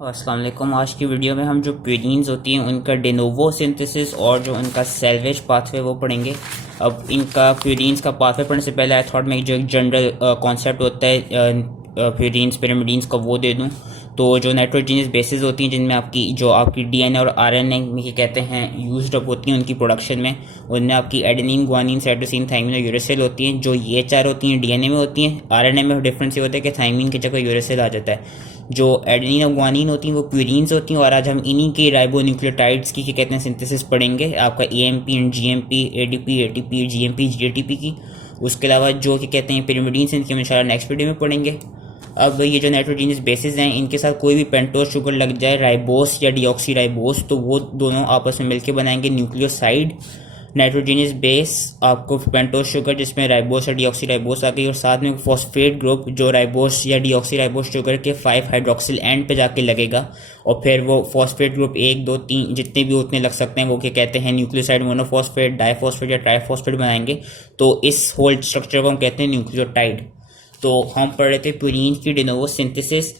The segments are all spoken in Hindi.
अस्सलाम वालेकुम। आज की वीडियो में हम जो प्यूरीन्स होती हैं उनका डेनोवो सिंथेसिस और जो उनका सेल्वेज पाथवे वो पढ़ेंगे। अब इनका प्यूरीन्स का पाथवे पढ़ने से पहले आई थॉट में जो एक जनरल कॉन्सेप्ट होता है प्यूरीन्स पिरामिडीन्स का वो दे दूं। तो जो नाइट्रोजीनियस बेसिस होती हैं जिनमें आपकी डीएनए और आरएनए में क्या कहते हैं यूज्ड अप होती हैं उनकी प्रोडक्शन में, उनमें आपकी एडेनिन गुआनिन साइटोसिन थाइमिन और यूरेसिल होती हैं। जो ये चार होती हैं डीएनए में होती हैं। आरएनए में डिफरेंस ये होता है कि थाइमिन की जगह यूरेसिल आ जाता है। जो एडेनिन और गुआनिन होती हैं वो प्यूरीन्स होती हैं। और आज हम इन्हीं के राइबोन्यूक्लियोटाइड्स की क्या कहते हैं सिंथेसिस पढ़ेंगे, आपका AMP and GMP, ADP, ATP, GMP, GATP की। उसके अलावा जो क्या कहते हैं पिरामिडीन्स इनकी हम इंशाल्लाह नेक्स्ट वीडियो में पढ़ेंगे। अब ये जो नाइट्रोजीनियस बेसिस हैं इनके साथ कोई भी पेंटोज शुगर लग जाए, राइबोस या डिऑक्सी राइबोस, तो वो दोनों आपस में मिलकर बनाएंगे न्यूक्लियोसाइड। नाइट्रोजीनियस बेस आपको पेंटोज शुगर जिसमें राइबोस या डिऑक्सी राइबोस आ गई, और साथ में फॉस्फेट ग्रुप जो राइबोस या डिऑक्सी राइबोस शुगर के 5 हाइड्रोक्सिल एंड पे जाके लगेगा, और फिर वो फॉस्फेट ग्रुप 1 2 3 जितने भी उतने लग सकते हैं वो क्या कहते हैं न्यूक्लियोसाइड मोनोफॉस्फेट, डाइफॉस्फेट या ट्राइफॉस्फेट बनाएंगे। तो इस होल स्ट्रक्चर को हम कहते हैं न्यूक्लियोटाइड। तो हम पढ़ रहे थे प्यूरीन की डिनोवो सिंथेसिस।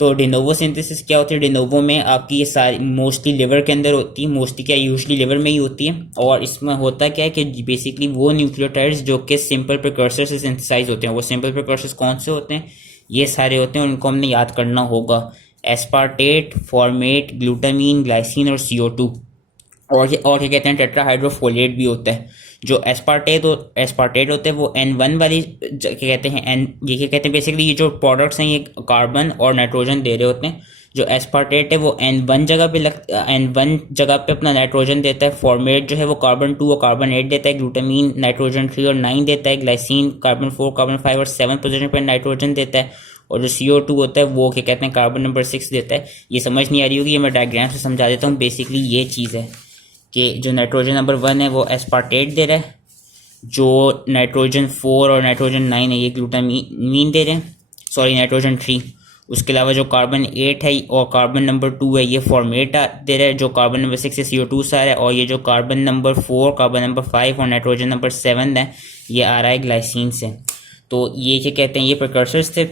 तो डिनोवो सिंथेसिस क्या होती है? डिनोवो में आपकी ये सारी मोस्टली लिवर के अंदर होती है, मोस्टली क्या यूजुअली लिवर में ही होती है। और इसमें होता क्या है कि बेसिकली वो न्यूक्लियोटाइड्स जो कि सिंपल प्रिकर्सर से सिंथेसाइज होते हैं, वो सिंपल प्रिकर्सर्स कौन से होते हैं? ये सारे होते हैं, उनको हमने याद करना होगा। एस्पार्टेट, फॉर्मेट, ग्लूटामीन, ग्लाइसिन और CO2। और ये कहते हैं टेट्राहाइड्रोफोलेट भी होता है। जो एस्पार्टेट होते हैं वो N1 वाली क्या कहते हैं ये क्या कहते हैं बेसिकली ये जो प्रोडक्ट्स हैं ये कार्बन और नाइट्रोजन दे रहे होते हैं। जो एस्पार्टेट है वो N1 जगह पे अपना नाइट्रोजन देता है। फॉर्मेट जो है वो कार्बन 2 और कार्बन 8 देता है। ग्लूटामीन नाइट्रोजन 3 और 9 देता है। ग्लाइसिन कार्बन 4 कार्बन 5 और 7 पोजीशन पर नाइट्रोजन देता है। और जो CO2 होता है वो क्या कहते हैं कार्बन नंबर 6 देता है। ये समझ नहीं आ रही होगी, ये मैं डायग्राम से समझा देता हूँ। बेसिकली ये चीज़ है कि जो नाइट्रोजन नंबर 1 है वो एस्पार्टेट दे रहा है, जो नाइट्रोजन 4 और नाइट्रोजन 9 है ये ग्लूटामीन दे रहे हैं, सॉरी नाइट्रोजन 3। उसके अलावा जो कार्बन 8 है और कार्बन नंबर 2 है ये फॉर्मेट दे रहा है, जो कार्बन नंबर 6 है CO2 से आ रहा है। और ये जो कार्बन नंबर 4, कार्बन नंबर 5 और नाइट्रोजन नंबर 7 है ये आ रहा है ग्लाइसिन से। तो ये क्या कहते हैं ये प्रिकर्सर्स थे।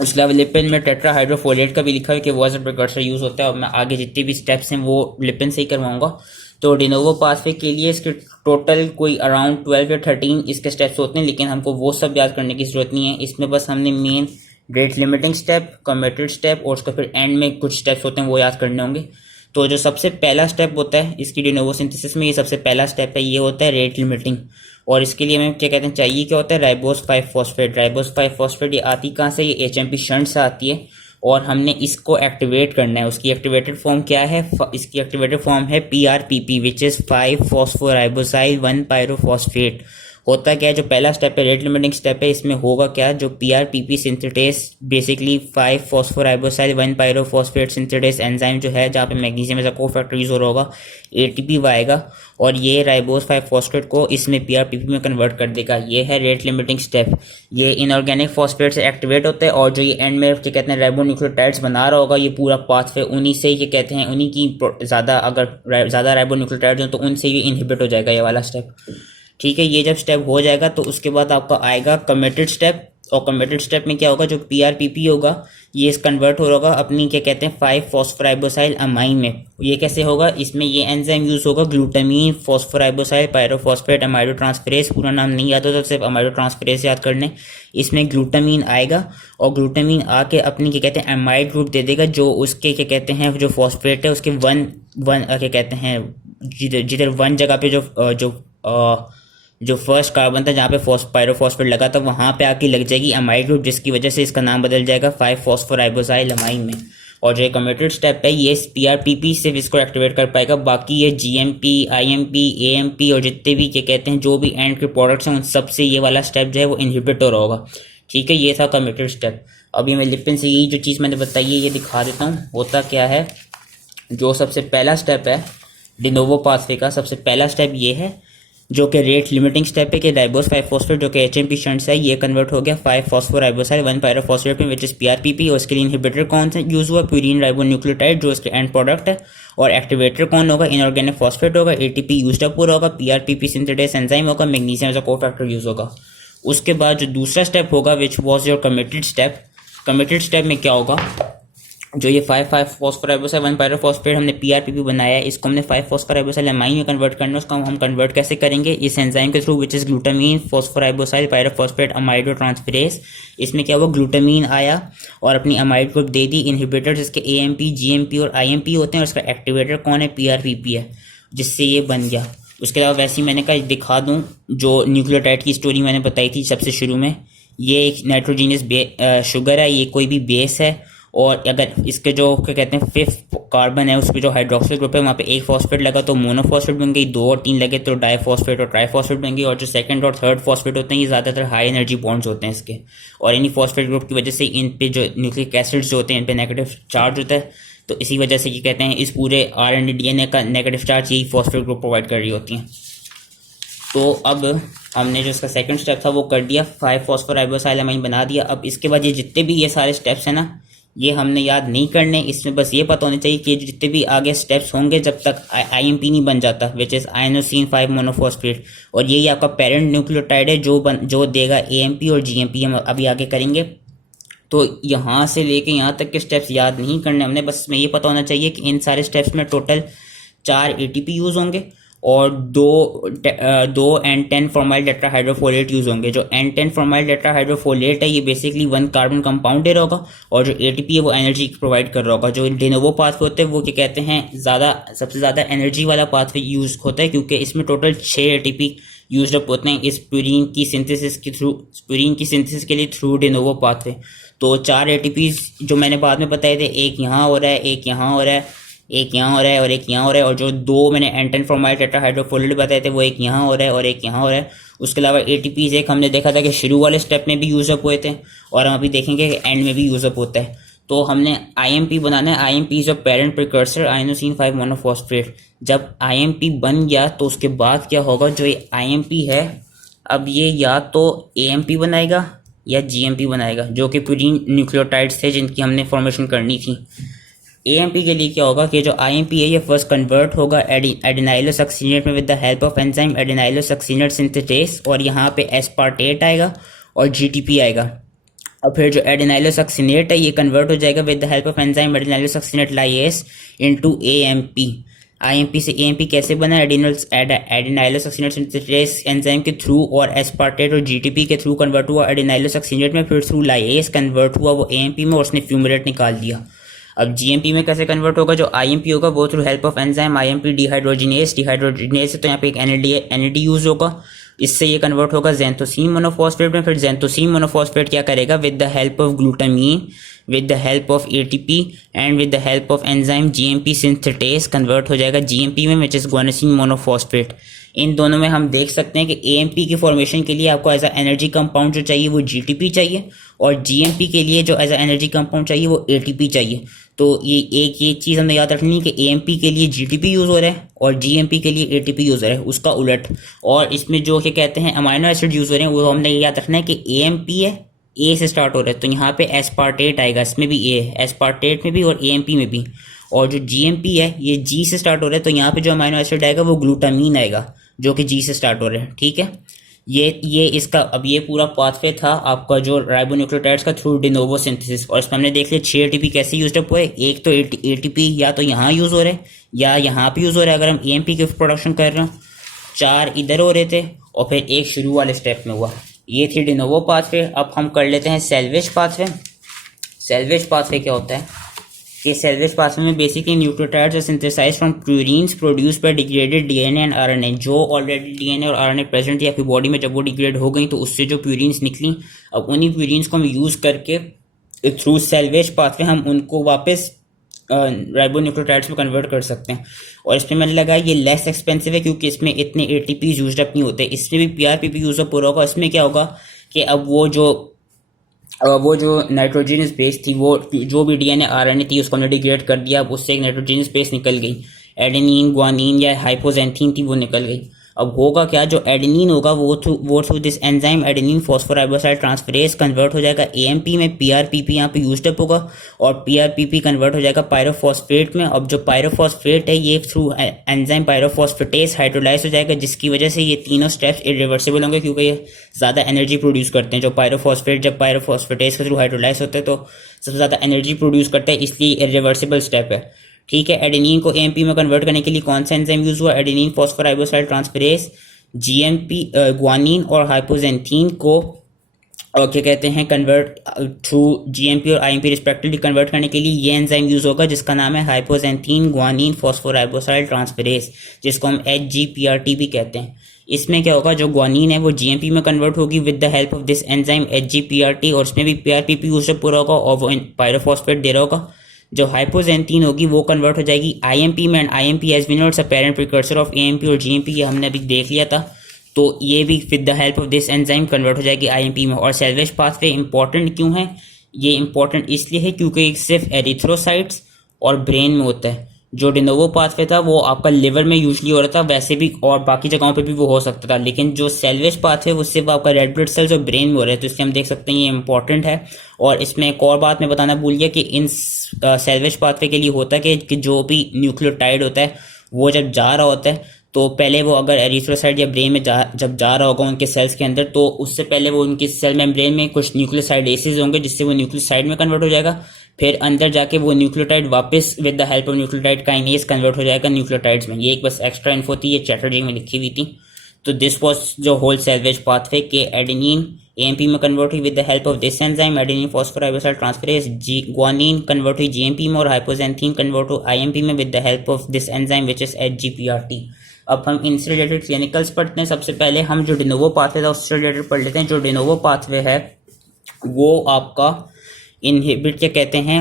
उसके अलावा लिपिन में टेट्राहाइड्रोफोलेट का भी लिखा है कि वो एज अ प्रिकर्सर यूज होता है। और मैं आगे जितने भी स्टेप्स हैं वो लिपिन से ही करवाऊंगा। तो डिनोवो पाथवे के लिए इसके टोटल कोई अराउंड 12 या 13 इसके स्टेप्स होते हैं, लेकिन हमको वो सब याद करने की जरूरत नहीं है। इसमें बस हमने main rate limiting step, committed step और उसका फिर एंड में कुछ स्टेप्स होते हैं वो याद करने होंगे। तो जो सबसे पहला स्टेप होता है इसकी डिनोवो सिंथेसिस में, ये सबसे पहला स्टेप है, ये होता है रेट लिमिटिंग। और इसके लिए हमें क्या कहते हैं चाहिए क्या होता है? Ribose 5 phosphate. राइबोस 5 फॉस्फेट ये आती कहाँ से? ये HMP शंट से आती है। और हमने इसको एक्टिवेट करना है। उसकी एक्टिवेटेड फॉर्म क्या है? इसकी एक्टिवेटेड फॉर्म है PRPP which is 5 phosphoribosyl 1 pyrophosphate. होता क्या है? जो पहला स्टेप है रेट लिमिटिंग स्टेप है, इसमें होगा क्या? जो PRPP synthetase basically 5 phosphoribosyl 1 pyrophosphate synthetase enzyme जो है जहाँ पे magnesium as a cofactor use हो रहा होगा, ATP आएगा और ये राइबोस 5 फॉस्फेट को इसमें PRPP में कन्वर्ट कर देगा। ये है रेट लिमिटिंग स्टेप। ये इनऑर्गेनिक फॉस्फेट से एक्टिवेट होता है। और जो ये एंड में क्या कहते हैं राइबोन्यूक्लियोटाइड्स बना रहा होगा, ये पूरा पाथवे उन्हीं से ये कहते हैं उन्हीं की ज़्यादा राइबोन्यूक्लियोटाइड्स हो तो उनसे ये इनहिबिट हो जाएगा ये वाला स्टेप। ठीक है, ये जब स्टेप हो जाएगा तो उसके बाद आपका आएगा कमिटेड स्टेप। और कमिटेड स्टेप में क्या होगा? जो PRPP होगा ये इस कन्वर्ट हो होगा अपनी क्या कहते हैं 5 फॉस्फोराइबोसाइल अमाइन में। ये कैसे होगा? इसमें ये एंजाइम यूज होगा glutamine phosphoribosyl pyrophosphate amido transferase. पूरा नाम नहीं याद होता, सिर्फ अमाइडो ट्रांसफेरेज याद करने। इसमें ग्लूटामीन आएगा और ग्लूटामीन आके अपनी क्या कहते हैं एमाइड ग्रुप दे देगा, जो उसके क्या कहते हैं जो फॉस्फेट है उसके वन क्या कहते हैं जिधर 1 जगह पे जो फर्स्ट कार्बन था जहाँ पे पायरोफॉस्फेट लगा था वहाँ पे आके लग जाएगी अमाइड ग्रुप, जिसकी वजह से इसका नाम बदल जाएगा 5 फॉस्फोराइबोसाइल अमाइन में। और जो कमिटेड स्टेप है ये PRPP सिर्फ इसको एक्टिवेट कर पाएगा, बाकी ये GMP, IMP, AMP और जितने भी क्या कहते हैं जो भी एंड के प्रोडक्ट्स हैं उन सब से ये वाला स्टेप जो है वो इनहिबिट हो रहा होगा। ठीक है, ये था कमिटेड स्टेप। अभी मैं लिपिन से यही जो चीज़ मैंने बताई है ये दिखा देता हूँ। होता क्या है? जो सबसे पहला स्टेप है डिनोवो पाथवे का, सबसे पहला स्टेप ये है जो कि रेट लिमिटिंग स्टेप है कि राइबोस 5 फॉस्फेट जो कि HMP शंट है ये कन्वर्ट हो गया 5 फॉस्फोराइबोसाइल 1 पायरोफॉस्फेट में विच इज PRPP। और इसके लिए इनहिबिटर कौन सा यूज हुआ? प्यूरीन राइबोन्यूक्लियोटाइड जो इसके एंड प्रोडक्ट है। और एक्टिवेटर कौन होगा? इनऑर्गेनिक फॉस्फेट होगा, ATP यूज्ड अप पूरा होगा, PRPP सिंथेटेस एंजाइम होगा, magnesium as a cofactor use होगा। उसके बाद जो दूसरा स्टेप होगा which was your committed step. Committed step में क्या होगा? जो ये 5,5 फॉस्फोराइबोसाइल 1 पायरोफॉस्फेट हमने पीआरपीपी बनाया है, इसको हमने 5 फॉस्फोराइबोसाइल एमाइन में कन्वर्ट करना है। उसको हम कन्वर्ट कैसे करेंगे? इस एंजाइम के through, which is glutamine phosphoribosyl pyrophosphate amido transferase. इसमें क्या हुआ, ग्लूटामीन आया और अपनी अमाइड ग्रुप दे दी। इनहिबिटर्स इसके एएमपी, जीएमपी और आईएमपी होते हैं, और इसका एक्टिवेटर कौन है? पीआरपीपी है, जिससे ये बन गया। उसके अलावा वैसे ही मैंने कहा दिखा दूं, जो न्यूक्लियोटाइड की स्टोरी मैंने बताई थी सबसे शुरू में, ये एक नाइट्रोजीनियस शुगर है, ये कोई भी बेस है, और अगर इसके जो क्या कहते हैं 5th कार्बन है, उसके जो हाइड्रोक्सिल ग्रुप है वहाँ पे एक फॉस्फेट लगा तो मोनोफॉस्फेट बन गई, 2 और 3 लगे तो डाइफॉस्फेट और ट्राइफॉस्फेट बन गई। और जो सेकंड और थर्ड फॉस्फेट होते हैं ये ज़्यादातर हाई एनर्जी बॉन्ड्स होते हैं इसके, और इन्हीं फॉस्फेट ग्रुप की वजह से इन पे जो न्यूक्लिक एसिड्स जो होते हैं इन पे नेगेटिव चार्ज होता है। तो इसी वजह से ये कहते हैं इस पूरे आरएनए डीएनए का नेगेटिव चार्ज यही फॉस्फेट ग्रुप प्रोवाइड कर रही होती हैं। तो अब हमने जो इसका सेकंड स्टेप था वो कर दिया, 5 फॉस्फोराइबोसाइलामाइन बना दिया। अब इसके बाद ये जितने भी ये सारे स्टेप्स हैं ना, ये हमने याद नहीं करने, इसमें बस ये पता होना चाहिए कि जितने भी आगे स्टेप्स होंगे जब तक आईएमपी नहीं बन जाता, विच इज आइनोसिन 5 मोनोफॉस्फेट, और यही आपका पेरेंट न्यूक्लियोटाइड है जो देगा एएमपी और जीएमपी, हम अभी आगे करेंगे। तो यहाँ से लेके यहाँ तक के स्टेप्स याद नहीं करने हमने, बस में ये पता होना चाहिए कि इन सारे स्टेप्स में टोटल 4 एटीपी यूज़ होंगे और दो N10 फॉर्माइल टेट्राहाइड्रोफोलेट यूज होंगे। जो N10 फॉर्माइल टेट्राहाइड्रोफोलेट है ये बेसिकली 1 कार्बन कंपाउंड दे रहा होगा, और जो एटीपी है वो एनर्जी प्रोवाइड कर रहा होगा। जो डेनोवो पाथवे होते हैं वो क्या कहते हैं, सबसे ज़्यादा एनर्जी वाला पाथवे यूज होता है, क्योंकि इसमें टोटल 6 एटीपी यूज अप होते हैं इस प्यूरिन की सिंथेसिस के लिए थ्रू डेनोवो पाथवे। तो 4 एटीपीज जो मैंने बाद में बताए थे, एक यहाँ हो रहा है, एक यहाँ हो रहा है, एक यहाँ हो रहा है और एक यहाँ हो रहा है, और जो 2 मैंने N10 फॉर्माइल टेट्राहाइड्रोफोलेट बताए थे वो एक यहाँ हो रहा है और एक यहाँ हो रहा है। उसके अलावा एटीपीज एक हमने देखा था कि शुरू वाले स्टेप में भी यूजअप हुए थे, और हम अभी देखेंगे कि एंड में भी यूजअप होता है। तो हमने आईएमपी बनाना है। IMP is a parent precursor inosine 5 monophosphate. जब आईएमपी बन गया तो उसके बाद क्या होगा, जो ये आईएमपी है अब ये या तो एएमपी बनाएगा या जीएमपी बनाएगा, जो कि प्यूरिन न्यूक्लियोटाइड्स थे जिनकी हमने फॉर्मेशन करनी थी। एएमपी के लिए क्या होगा कि जो आईएमपी है ये फर्स्ट कन्वर्ट होगा एडेनाइलोसक्सिनेट में with the help of enzyme adenylosuccinate synthetase, और यहाँ पे एस्पार्टेट आएगा और जीटीपी आएगा। और फिर जो एडेनाइलोसक्सिनेट है ये कन्वर्ट हो जाएगा with the help of enzyme adenylosuccinate lyase into AMP. IMP से एएमपी कैसे बना? एडेनाइलोसक्सिनेट सिंथेटेस एंजाइम के थ्रू, और एस्पार्टेट और जीटीपी के थ्रू कन्वर्ट हुआ एडेनाइलोसक्सिनेट में, फिर थ्रू लाइएस कन्वर्ट हुआ वो एएमपी में और उसने फ्यूमेरेट निकाल दिया। अब जीएमपी में कैसे कन्वर्ट होगा? जो आईएमपी होगा वो through help of enzyme IMP dehydrogenase है, तो यहाँ पे एक एनएडी यूज होगा, इससे ये कन्वर्ट होगा ज़ैंथोसिन मोनोफॉस्फेट में। फिर ज़ैंथोसिन मोनोफॉस्फेट क्या करेगा? With the help of glutamine, with the help of ATP and with the help of enzyme GMP synthetase convert हो जाएगा जीएमपी में, विच इज गुआनोसिन मोनोफॉस्फेट। इन दोनों में हम देख सकते हैं कि एएमपी की फॉर्मेशन के लिए आपको एज अ एनर्जी कंपाउंड जो चाहिए वो जीटीपी चाहिए, और जीएमपी के लिए जो एज अ एनर्जी कंपाउंड चाहिए वो एटीपी चाहिए। तो ये चीज़ हमें याद रखनी है कि एएमपी के लिए जीटीपी यूज़ हो रहा है और जीएमपी के लिए एटीपी यूज़ हो रहा है, उसका उलट। और इसमें जो क्या कहते हैं अमाइनो एसिड यूज़ हो रहे हैं वो हमने याद रखना है कि एएमपी है, ए से स्टार्ट हो रहा है, तो यहाँ पे एस्पार्टेट आएगा, इसमें भी ए है, एस्पार्टेट में भी और एएमपी में भी। और जो जीएमपी है ये जी से स्टार्ट हो रहा है, तो यहाँ पे जो अमाइनो एसिड आएगा वो ग्लूटामीन आएगा, जो कि जी से स्टार्ट हो रहा है। ठीक है, ये इसका अब ये पूरा पाथवे था आपका जो राइबोन्यूक्लियोटाइड्स का थ्रू डिनोवो सिंथेसिस। और इसमें हमने देख लिया 6 एटीपी कैसे यूज अप हुए। एक तो एटीपी या तो यहाँ यूज़ हो रहे हैं या यहाँ पे यूज़ हो रहा है अगर हम एएमपी की प्रोडक्शन कर रहे हैं, 4 इधर हो रहे थे और फिर एक शुरू वाले स्टेप में हुआ। ये थी डिनोवो पाथवे। अब हम कर लेते हैं सेल्वेज पाथवे। सेल्वेज पाथवे क्या होता है कि सेल्वेज पाथवे में basically nucleotides are synthesised from purines produced by degraded DNA and RNA. जो ऑलरेडी डीएनए और आरएनए प्रेजेंट थी आपकी बॉडी में, जब वो डिग्रेड हो गई तो उससे जो प्यूरिन्स निकली, अब उन्हीं प्यूरिन्स को हम यूज़ करके थ्रू सेल्वेज पाथवे हम उनको वापस राइबोन्यूक्लियोटाइड्स में कन्वर्ट कर सकते हैं। और इसमें मैंने लगा ये लेस एक्सपेंसिव है क्योंकि इसमें इतने एटीपीज यूज अप नहीं होते। इसमें भी पीआरपीपी यूज अप हो रहा होगा। इसमें क्या होगा कि अब वो जो नाइट्रोजनस बेस थी, वो जो भी डीएनए आरएनए थी उसको हमने डिग्रेड कर दिया, अब उससे एक नाइट्रोजनस बेस निकल गई, एडेनिन, ग्वानिन या हाइपोजेंथीन थी वो निकल गई। अब होगा क्या, जो एडेनिन होगा वो through this enzyme adenine phosphoriboside transferase convert हो जाएगा एएमपी में, पीआरपीपी यहाँ पे यूज्ड अप होगा और पीआरपीपी कन्वर्ट हो जाएगा पायरोफॉस्फेट में। अब जो पायरोफॉस्फेट है ये थ्रू एंजाइम पायरोफॉस्फेटेज हाइड्रोलाइज हो जाएगा, जिसकी वजह से ये तीनों स्टेप्स इरिवर्सिबल होंगे क्योंकि ये ज़्यादा एनर्जी प्रोड्यूस करते हैं। जो पायरोफॉस्फेट जब पायरोफॉस्फेटेज के थ्रू हाइड्रोलाइज होते हैं तो सबसे ज़्यादा एनर्जी प्रोड्यूस करते हैं, इसलिए इरिवर्सिबल स्टेप है। ठीक है, एडेनिन को एएमपी में कन्वर्ट करने के लिए कौन सा एंजाइम यूज हुआ, adenine phosphoriboside transferase, GMP guanine और हाइपोजेंथीन को क्या कहते हैं कन्वर्ट थ्रू जीएमपी और आईएमपी रिस्पेक्टिवली कन्वर्ट करने के लिए ये एंजाइम यूज होगा जिसका नाम है हाइपोजेंथीन ग्वानिन फॉस्फोराइबोसाइड ट्रांसफरेज, जिसको हम एचजीपीआरटी भी कहते हैं। इसमें क्या होगा, जो ग्वानिन है वो जीएमपी में कन्वर्ट होगी with the help of this enzyme HGPRT, और उसमें भी पीआरपीपी यूज पूरा होगा और वो पायरोफॉस्फेट दे रहा होगा। जो हाइपोजेंथीन होगी वो कन्वर्ट हो जाएगी आईएमपी में, and IMP as we know it's a parent precursor of AMP और जीएमपी, ये हमने अभी देख लिया था। तो ये भी with the help of this enzyme convert हो जाएगी आईएमपी में। और सेल्वेज पाथवे इंपॉर्टेंट क्यों है, ये इंपॉर्टेंट इसलिए है क्योंकि सिर्फ एरिथ्रोसाइट्स और ब्रेन में होता है। जो डिनोवो पाथवे था वो आपका लिवर में यूजली हो रहा था, वैसे भी और बाकी जगहों पे भी वो हो सकता था, लेकिन जो सेल्वेज पाथवे वो सिर्फ आपका रेड ब्लड सेल्स और ब्रेन में हो रहा है, तो इसलिए हम देख सकते हैं ये इंपॉर्टेंट है। और इसमें एक और बात मैं बताना भूल गया कि इन सेल्वेज पाथवे के लिए होता है कि जो भी न्यूक्लियोटाइड होता है वो जब जा रहा होता है तो पहले वो अगर एरिथ्रोसाइट या ब्रेन में जब जा रहा होगा उनके सेल्स के अंदर, तो उससे पहले वो उनकी सेल मेम्ब्रेन में कुछ न्यूक्लियोसाइडेसिस होंगे जिससे वो न्यूक्लियोसाइड में कन्वर्ट हो जाएगा, फिर अंदर जाके वो न्यूक्लियोटाइड वापस with the help of nucleotide kinase convert हो जाएगा न्यूक्लियोटाइड्स में। ये एक बस एक्स्ट्रा इन्फो थी, ये चैटर्जी में लिखी हुई थी। तो दिस वॉज जो होल सेल्वेज पाथवे के एडेनिन एएमपी में कन्वर्ट हुई with the help of this enzyme adenine phosphoriboside transferase, guanine convert हुई जीएमपी में और हाइपोजेंथीन कन्वर्ट हुई आईएमपी में with the help of this enzyme which is HGPRT. अब हम इनसे रिलेटेड क्लिनिकल्स पढ़ते हैं। सबसे पहले हम जो डिनोवो पाथवे था उससे रिलेटेड पढ़ लेते हैं। जो डिनोवो पाथवे है वो आपका इनहिबिट क्या कहते हैं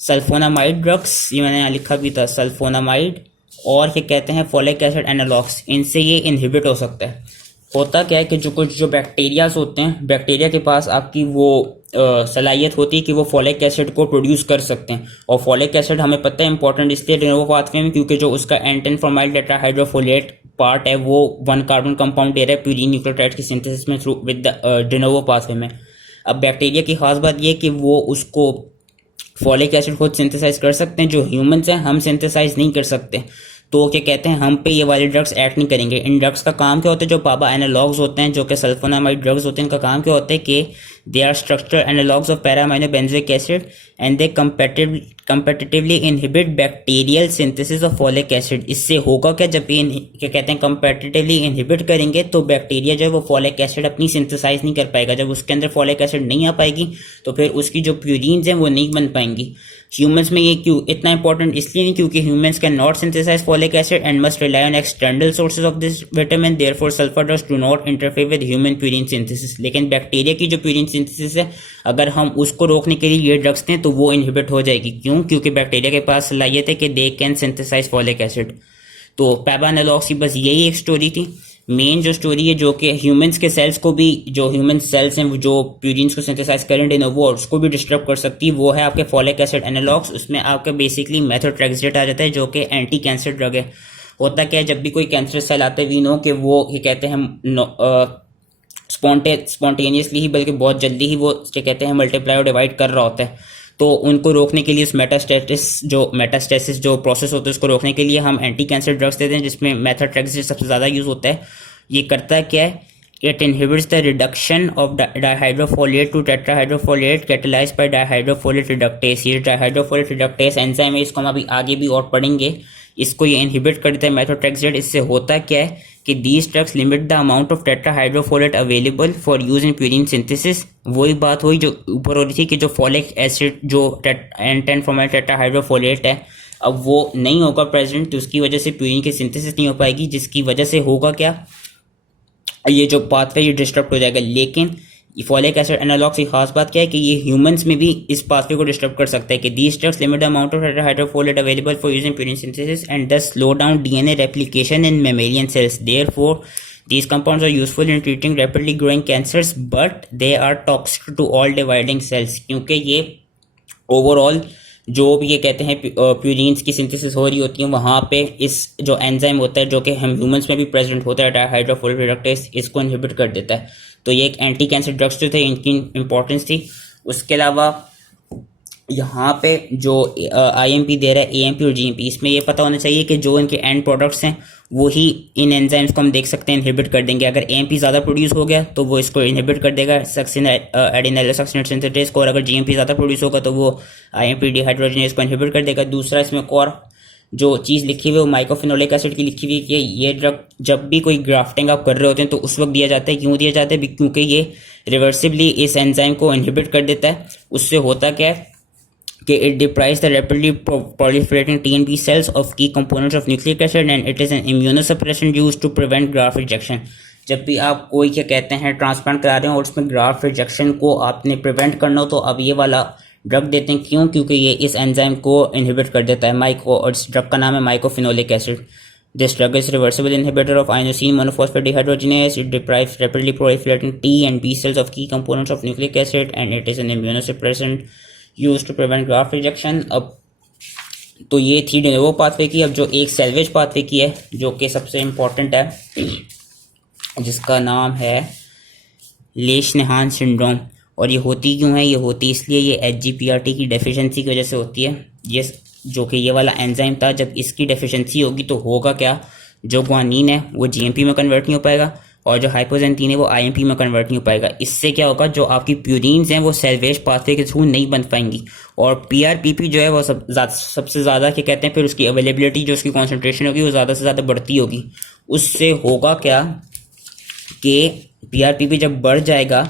सल्फोनामाइड ड्रग्स, ये मैंने यहाँ लिखा भी था सल्फोनामाइड, और क्या कहते हैं फॉलिक एसिड एनालॉग्स, इनसे ये इनहिबिट हो सकता है। होता क्या है कि जो बैक्टीरियाज होते हैं, बैक्टीरिया के पास आपकी वो सलाहियत होती है कि वो फॉलिक एसिड को प्रोड्यूस कर सकते हैं, और फॉलिक एसिड हमें पता है इंपॉर्टेंट इसलिए डिनोवो पाथवे में क्योंकि जो उसका एन 10 फॉर्माइल टेट्राहाइड्रोफोलेट पार्ट है वो 1 कार्बन कंपाउंड दे रहा है प्यूरिन न्यूक्लियोटाइड की सिंथेसिस में through with the de novo pathway में। अब बैक्टीरिया की खास बात ये कि वो उसको फॉलिक एसिड खुद सिंथेसाइज कर सकते हैं, जो ह्यूमंस हैं हम सिंथेसाइज नहीं कर सकते। तो क्या कहते हैं हम पे ये वाले ड्रग्स एक्ट नहीं करेंगे। इन ड्रग्स का काम क्या होता है, जो पापा एनालॉग्स होते हैं जो कि सल्फोनामाइड ड्रग्स होते हैं, इनका काम क्या होता है कि they are structural analogues of para amino benzoic acid and they competitively inhibit bacterial synthesis of folic acid. इससे होगा क्या, जब ये क्या कहते हैं कंपेटिटिवली इनहिबिट करेंगे तो बैक्टीरिया जो है वो फॉलिक एसिड अपनी सिंथेसाइज नहीं कर पाएगा। जब उसके अंदर फॉलिक एसिड नहीं आ पाएगी तो फिर उसकी जो प्यूरिन्स हैं वो नहीं बन पाएंगी। ह्यूमंस में ये क्यों इतना इंपॉर्टेंट, इसलिए नहीं क्योंकि humans can not synthesise folic acid and must rely on external sources of this vitamin, therefore sulphur drugs do not interfere with human purine synthesis. लेकिन बैक्टीरिया की जो प्यूरिन सिंथेसिस है अगर हम उसको रोकने के लिए ये ड्रग्स दें तो वो इनहिबिट हो जाएगी। क्यों? क्योंकि बैक्टीरिया के पास सलाहियत है कि they can synthesise folic acid. तो पैबा एनालॉग्स की बस यही एक स्टोरी थी। मेन जो स्टोरी है जो कि ह्यूमंस के सेल्स को भी, जो ह्यूमन सेल्स हैं जो प्यूरिन्स को सिंथेसाइज करें डिनोवो और उसको भी डिस्टर्ब कर सकती है, वो है आपके फॉलिक एसिड एनालॉग्स। उसमें आपका बेसिकली मेथोट्रेक्सेट आ जाता है जो कि एंटी कैंसर ड्रग है। होता क्या है, जब भी कोई कैंसर सेल आता है वी नो कि वो ये कहते हैं स्पॉन्टेनियसली ही बल्कि बहुत जल्दी ही वो क्या कहते हैं मल्टीप्लाई और डिवाइड कर रहा होता है। तो उनको रोकने के लिए उस मेटास्टेसिस जो प्रोसेस होता है उसको रोकने के लिए हम एंटी कैंसर ड्रग्स देते हैं जिसमें मेथोट्रेक्सेट सबसे ज़्यादा यूज़ होता है। ये करता क्या है, it inhibits the reduction of dihydrofolate to tetrahydrofolate catalysed by dihydrofolate reductase. ये डाइहाइड्रोफोलेट रिडक्टेस एंजाइम है, इसको हम अभी आगे भी और पढ़ेंगे। इसको ये इनहिबिट करता है मेथोट्रेक्सेट। इससे होता क्या है कि these drugs limit the amount of tetrahydrofolate available for use in purine synthesis. वही बात हुई जो ऊपर हो रही थी कि जो फॉलिक एसिड जो N10 फॉर्माइल टेट्राहाइड्रोफोलेट है अब वो नहीं होगा प्रेजेंट, तो उसकी वजह से प्यूरिन की सिंथेसिस नहीं हो पाएगी, जिसकी वजह से होगा क्या, ये जो पाथवे ये डिस्टर्ब हो जाएगा। लेकिन फॉलिक एसिड एनालॉग्स की खास बात क्या है कि ये ह्यूमंस में भी इस पाथवे को डिस्टर्ब कर सकता है कि these drugs limit the amount of tetrahydrofolate available for using purine synthesis and thus slow down DNA replication in mammalian cells. Therefore these compounds are useful in treating rapidly growing cancers but they are toxic to all dividing cells, क्योंकि ये ओवरऑल जो भी ये कहते हैं प्यूरीन्स की सिंथेसिस हो रही होती है, वहाँ पे इस जो एंजाइम होता है जो कि हम ह्यूमंस में भी प्रेजेंट होता है डायहाइड्रोफोलिक रिडक्टेस, इसको इनहिबिट कर देता है। तो ये एक एंटी कैंसर ड्रग्स जो थे इनकी इंपॉर्टेंस थी। उसके अलावा यहाँ पे जो आईएमपी दे रहा है एएमपी और जीएमपी, इसमें ये पता होना चाहिए कि जो इनके एंड प्रोडक्ट्स हैं वही इन एंजाइम्स को हम देख सकते हैं इनहिबिट कर देंगे। अगर एएमपी ज़्यादा प्रोड्यूस हो गया तो वो इसको इनहिबिट कर देगा सक्सिन एडिनाइल सक्सिनेट सिंथेटेस को, और अगर जीएमपी ज़्यादा प्रोड्यूस होगा तो वो आईएमपी डिहाइड्रोजनेज को इनहिबिट कर देगा। दूसरा इसमें एक और जो चीज़ लिखी हुई है वो माइकोफिनोलिक एसिड की लिखी हुई है कि ये ड्रग जब भी कोई ग्राफ्टिंग आप कर रहे होते हैं तो उस वक्त दिया जाता है। क्यों दिया जाता है? क्योंकि ये रिवर्सिबली इस एंजाइम को इनहिबिट कर देता है। उससे होता क्या है कि it deprives the rapidly proliferating T and B cells of key components of nucleic acid and it is an immunosuppression used to prevent graft rejection। जब भी आप कोई क्या कहते हैं ट्रांसप्लांट करा रहे हो और उसमें ग्राफ्ट रिजेक्शन को आपने प्रिवेंट करना हो तो अब ये वाला ड्रग देते हैं। क्यों? क्योंकि ये इस एंजाइम को इनहिबिट कर देता है माइको, और इस ड्रग का नाम है माइकोफिनोलिक acid. This drug is reversible inhibitor of inosine monophosphate dehydrogenase. It deprives rapidly proliferating T and B cells of key components of nucleic acid and it is an immunosuppressant used to prevent graft rejection। अब तो ये थी de novo पाथवे की। अब जो एक सेल्वेज पाथवे की है जो कि सबसे इम्पोर्टेंट है, जिसका नाम है लेशनेहान सिंड्रोम। और ये होती क्यों है? ये होती इसलिए ये HGPRT की डेफिशिएंसी की वजह से होती है। ये जो कि ये वाला एंजाइम था, जब इसकी डेफिशिएंसी होगी तो होगा क्या, जो ग्वानिन है वो जीएमपी में कन्वर्ट नहीं हो पाएगा और जो हाइपोजेंटीन है वो आईएमपी में कन्वर्ट नहीं हो पाएगा। इससे क्या होगा, जो आपकी प्यूरीन्स हैं वो सेल्वेज पाथवे के थ्रू नहीं बन पाएंगी और पीआरपीपी जो है वो सबसे ज़्यादा क्या कहते हैं, फिर उसकी अवेलेबिलिटी जो उसकी कॉन्सेंट्रेशन होगी वो ज़्यादा से ज़्यादा बढ़ती होगी। उससे होगा क्या कि पीआरपीपी जब बढ़ जाएगा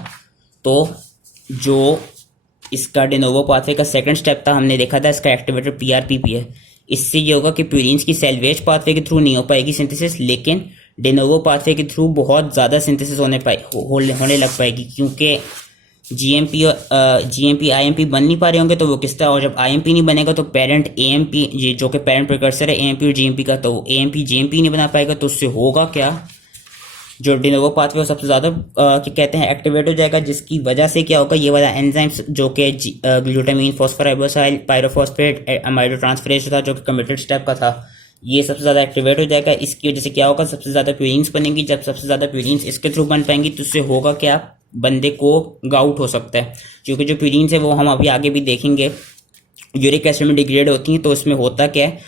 तो जो इसका डेनोवो पाथवे का सेकंड स्टेप था, हमने देखा था इसका एक्टिवेटर पीआरपीपी है। इससे ये होगा कि प्यूरीन्स की सेल्वेज पाथवे के थ्रू नहीं हो पाएगी सिंथेसिस, लेकिन डेनोवो पाथवे के थ्रू बहुत ज़्यादा सिंथेसिस होने लग पाएगी। क्योंकि जीएमपी आईएमपी बन नहीं पा रहे होंगे तो वो किस तरह, और जब आईएमपी नहीं बनेगा तो पेरेंट एएमपी जो कि पेरेंट प्रिकर्सर है एएमपी और जीएमपी का, तो एएमपी जीएमपी नहीं बना पाएगा। तो उससे होगा क्या, जो डिनोवो पाथवे सबसे ज़्यादा क्या कहते हैं एक्टिवेट हो जाएगा, जिसकी वजह से क्या होगा, ये वाला एंजाइम्स जो कि glutamine phosphoribosyl pyrophosphate amido transferase था जो कि कमिटेड स्टेप का था, ये सबसे ज़्यादा एक्टिवेट हो जाएगा। इसकी वजह से क्या होगा, सबसे ज़्यादा प्यूरीन्स बनेंगी। जब सबसे ज़्यादा प्यूरीन्स इसके थ्रू बन पाएंगी तो उससे होगा क्या, बंदे को गाउट हो सकता है। क्योंकि जो प्यूरीन्स है वो हम अभी आगे भी देखेंगे यूरिक एसिड में डिग्रेड होती हैं। तो उसमें होता क्या है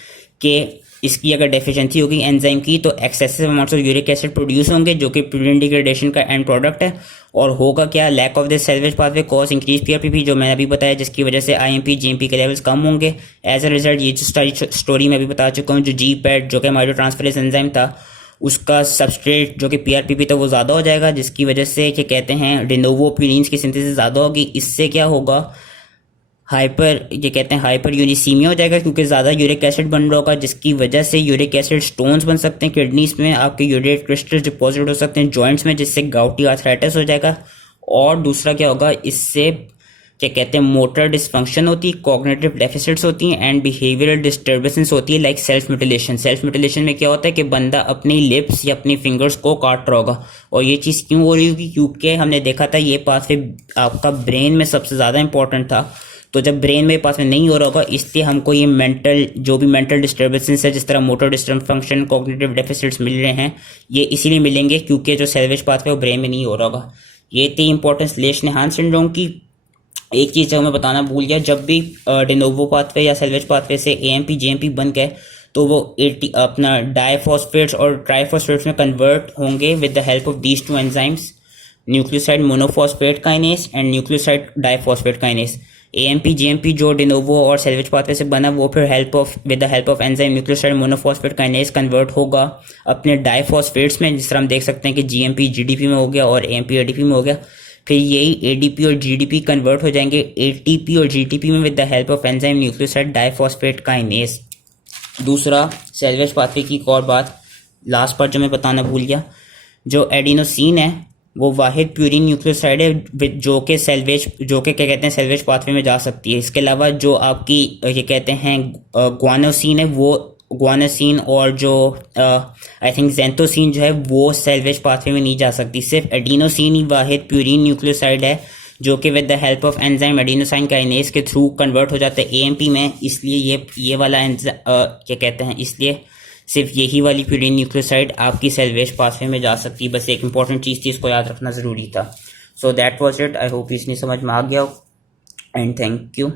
कि इसकी अगर डेफिशिएंसी होगी एंजाइम की तो excessive amounts of uric acid produce होंगे जो कि प्यूरिन डिग्रेडेशन का एंड प्रोडक्ट है। और होगा क्या, lack of this salvage pathway cause increase PRPP, जो मैंने अभी बताया, जिसकी वजह से आईएमपी जीएमपी के लेवल्स कम होंगे। एज अ रिजल्ट ये जो स्टोरी मैं अभी बता चुका हूँ, जो जीपैड जो कि अमाइडो ट्रांसफरेज एंजाइम था उसका सबस्ट्रेट जो कि पीआरपीपी था वो ज़्यादा हो जाएगा, जिसकी वजह से क्या कहते हैं डिनोवो प्यूरिन्स की सिंथेसिस ज़्यादा होगी। इससे क्या होगा, हाइपर यूरिसीमिया हो जाएगा क्योंकि ज़्यादा यूरिक एसिड बन रहा होगा, जिसकी वजह से यूरिक एसिड स्टोन्स बन सकते हैं किडनीज में, आपके यूरेट क्रिस्टल डिपॉजिट हो सकते हैं जॉइंट्स में, जिससे गाउटी आर्थराइटिस हो जाएगा। और दूसरा क्या होगा, इससे क्या कहते हैं मोटर डिसफंक्शन होती है, कॉग्निटिव डेफिसिट्स होती हैं एंड बिहेवियरल डिस्टर्बेंसेस होती है like self mutilation. Self mutilation में क्या होता है कि बंदा अपनी लिप्स या अपनी फिंगर्स को काट रहा होगा। और ये चीज़ क्यों हो रही होगी, क्योंकि हमने देखा था ये पाथवे आपका ब्रेन में सबसे ज़्यादा इंपॉर्टेंट था। तो जब ब्रेन में पास में नहीं हो रहा होगा, इसलिए हमको ये मेंटल डिस्टर्बेंसेस है, जिस तरह मोटर डिस्फंक्शन कॉग्निटिव डेफिसिट्स मिल रहे हैं, ये इसीलिए मिलेंगे क्योंकि जो सेल्वेज पाथवे वो ब्रेन में नहीं हो रहा होगा। ये थी इंपॉर्टेंस लेशनेहान सिंड्रोम की। एक चीज़ जो मैं बताना भूल गया, जब भी डिनोवो पाथवे या सेल्वेज पाथवे से एएमपी जीएमपी बन गए तो वो अपना डाइफॉस्फेट्स और ट्राइफॉस्फेट्स में कन्वर्ट होंगे with the help of these two enzymes, nucleoside monophosphate kinase and nucleoside diphosphate kinase. AMP GMP जो डिनोवो और सेल्वेज पाथवे से बना वो फिर with the help of enzyme nucleoside monophosphate kinase convert होगा अपने डाइफॉस्फेट्स में, जिस तरह हम देख सकते हैं कि जीएमपी जीडीपी में हो गया और एएमपी एडीपी में हो गया। फिर यही एडीपी और जीडीपी कन्वर्ट हो जाएंगे एटीपी और जीटीपी में with the help of enzyme nucleoside diphosphate kinase. दूसरा सेल्वेज पाथवे की एक और बात, लास्ट पार्ट जो मैं बताना भूल गया, जो एडिनोसिन है वो वाहिद प्यूरिन न्यूक्लियोसाइड है जो कि क्या कहते हैं सेल्वेज पाथवे में जा सकती है। इसके अलावा जो आपकी ये कहते हैं ग्वानोसिन है, वो ग्वानोसिन और जो आई थिंक जेंथोसिन जो है वो सेल्वेज पाथवे में नहीं जा सकती। सिर्फ एडिनोसिन ही वाहिद प्यूरिन न्यूक्लियोसाइड है जो कि with the help of enzyme adenosine kinase के थ्रू कन्वर्ट हो जाता है एएमपी में। इसलिए ये वाला क्या कहते हैं, इसलिए सिर्फ यही वाली प्यूरिन न्यूक्लियोसाइड आपकी सेल्वेज पाथवे में जा सकती है। बस एक इंपॉर्टेंट चीज़ थी, इसको याद रखना ज़रूरी था। So that was it. I hope इसने समझ में आ गया हो एंड थैंक यू।